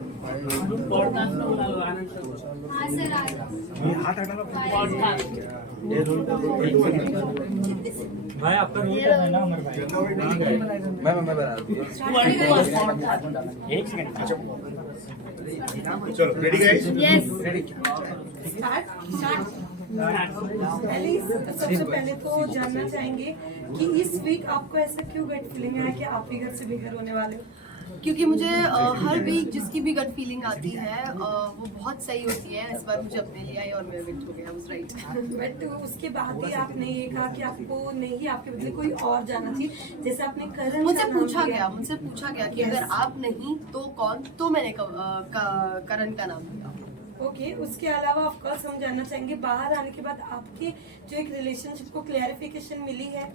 भाई आपका रोल क्या है ना अमर भाई? मैं बता एक सेकंड। चलो रेडी गाइस यस रेडी सबसे पहले तो जानना चाहेंगे कि इस वीक आपको ऐसा क्यों गट फीलिंग है कि आप फिगर से बिगर होने वाले हो? क्योंकि मुझे हर वीक जिसकी भी गट फीलिंग आती है वो बहुत सही होती है। इस बार मुझे अपने लिए आई और मेरा विक्ट हो गया। I was right. बट उसके बाद भी आपने ये कहा कि आपको नहीं, आपके बदले कोई और जाना चाहिए। जैसे आपने करण मुझसे का नाम पूछा लिया। गया कि अगर आप नहीं तो कौन, तो मैंने करण का नाम लिया। ओके, उसके अलावा ऑफ कोर्स हम जानना चाहेंगे बाहर आने के बाद आपके जो एक रिलेशनशिप को क्लैरिफिकेशन मिली है।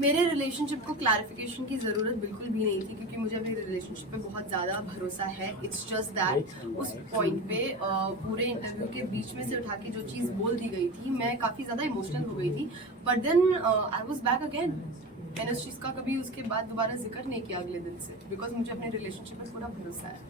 मेरे रिलेशनशिप को क्लैरिफिकेशन की ज़रूरत बिल्कुल भी नहीं थी, क्योंकि मुझे अपने रिलेशनशिप पे बहुत ज़्यादा भरोसा है। इट्स जस्ट दैट उस पॉइंट पे पूरे इंटरव्यू के बीच में से उठा के जो चीज़ बोल दी गई थी, मैं काफ़ी ज़्यादा इमोशनल हो गई थी। But then I was back again. मैंने उस चीज़ का कभी उसके बाद दोबारा जिक्र नहीं किया अगले दिन से, बिकॉज मुझे अपने रिलेशनशिप में पूरा भरोसा है।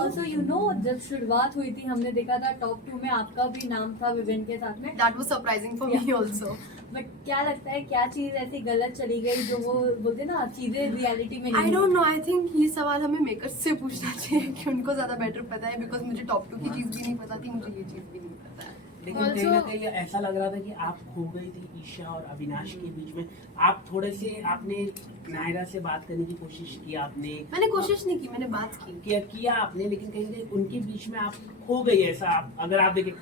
Also, you know, जब शुरुआत हुई थी हमने देखा था टॉप 2 में आपका भी नाम था विवेन के साथ में। That was surprising for me also. But क्या लगता है क्या चीज ऐसी गलत चली गई जो वो बोलते ना चीजें रियलिटी में नहीं? I don't know, I think ये सवाल हमें मेकर्स से पूछना चाहिए कि उनको ज्यादा बेटर पता है, बिकॉज मुझे टॉप 2 की चीज भी नहीं पता थी, मुझे ये चीज भी नहीं पता है। लेकिन कहीं ना कहीं ऐसा लग रहा था कि आप खो गई थी ईशा और अविनाश के बीच में। आप थोड़े से आपने नायरा से बात करने की कोशिश की, आपने मैंने कोशिश नहीं की, मैंने बात की। किया आपने, लेकिन कहीं ना कहीं उनके बीच में आप खो गई। ऐसा अगर आप देखें,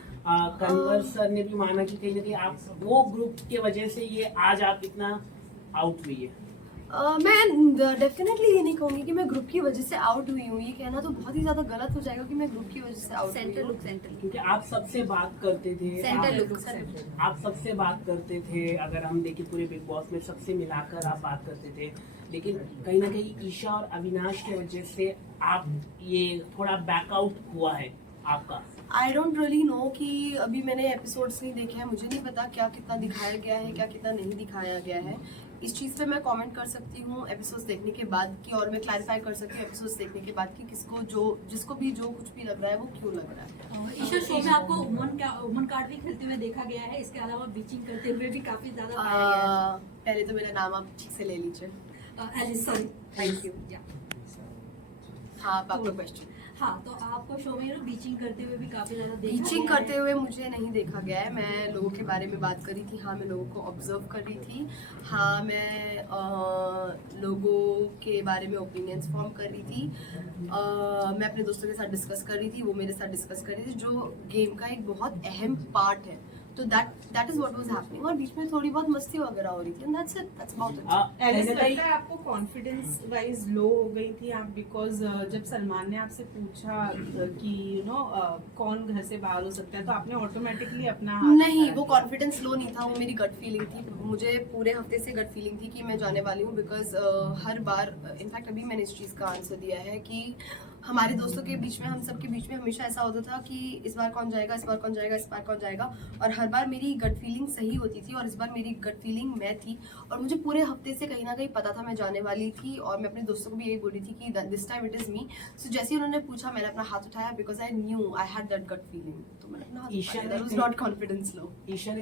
कन्वर सर ने भी माना कि कहीं ना कहीं आप वो ग्रुप के वजह से ये आज आप इतना आउट हुई है। मैं डेफिनेटली ये नहीं कहूंगी कि मैं ग्रुप की वजह से आउट हुई हूँ। ये कहना तो बहुत ही ज्यादा गलत हो जाएगा कि मैं ग्रुप की वजह से आउट हुई हूँ। क्योंकि आप सबसे बात करते थे, आप सबसे बात करते थे। अगर हम देखें पूरे बिग बॉस में सबसे मिलाकर आप बात करते थे, लेकिन कहीं ना कहीं ईशा और अविनाश की वजह से आप ये थोड़ा बैकआउट हुआ है आपका। आई डोंट रियली नो कि अभी मैंने एपिसोड्स नहीं देखे हैं, मुझे नहीं पता क्या कितना दिखाया गया है, क्या कितना नहीं दिखाया गया है। इस चीज़ पे मैं कमेंट कर सकती हूँ एपिसोड्स देखने के बाद की, और मैं क्लैरिफाई कर सकती हूँ एपिसोड्स देखने के बाद कि जिसको भी जो कुछ भी लग रहा है वो क्यों लग रहा है। ईशा शो में आपको वुमन कार्ड भी खेलते हुए देखा गया है, इसके अलावा बीचिंग करते हुए भी काफी ज्यादा पाया गया है। पहले तो मेरा नाम आप ठीक से ले लीजिए। Allison, thank you. हाँ, आपका क्वेश्चन। हाँ, तो आपको शो में बीचिंग करते हुए भी काफी ज्यादा देखा बीचिंग गया है। करते हुए मुझे नहीं देखा गया है। मैं लोगों के बारे में बात कर रही थी, हाँ मैं लोगों को ऑब्जर्व कर रही थी, हाँ मैं लोगों के बारे में ओपिनियंस फॉर्म कर रही थी, मैं अपने दोस्तों के साथ डिस्कस कर रही थी, वो मेरे साथ डिस्कस कर रही थी, जो गेम का एक बहुत अहम पार्ट है। तो that is what was happening, और बीच में थोड़ी बहुत मस्ती वगैरह हो रही थी, and that's it, that's about it. ऐसा लगता है आपको कॉन्फिडेंस वाइज लो हो गई थी आप, बिकॉज जब सलमान ने आपसे पूछा कि यू नो कौन घर से बाहर हो सकता है, तो आपने ऑटोमेटिकली अपना हाथ नहीं, उठाया। वो कॉन्फिडेंस लो नहीं था, वो मेरी गट फीलिंग थी। मुझे पूरे हफ्ते से गट फीलिंग थी कि मैं जाने वाली हूँ, बिकॉज हर बार, इनफैक्ट अभी मैंने इस चीज़ का आंसर दिया है कि हमारे दोस्तों के बीच में, हम सबके बीच में हमेशा ऐसा होता था कि इस बार कौन जाएगा, इस बार कौन जाएगा, इस बार कौन जाएगा, और हर बार मेरी गट फीलिंग सही होती थी, और इस बार मेरी गट फीलिंग मैं थी, और मुझे पूरे हफ्ते से कहीं ना कहीं पता था मैं जाने वाली थी, और मैं अपने दोस्तों को भी यही बोल रही थी कि this time it is me. So जैसे ही उन्होंने पूछा, मैंने अपना हाथ उठाया, because I knew I had that gut feeling, तो मैंने अपना हाथ उठाया। That was not confidence low. Isha ने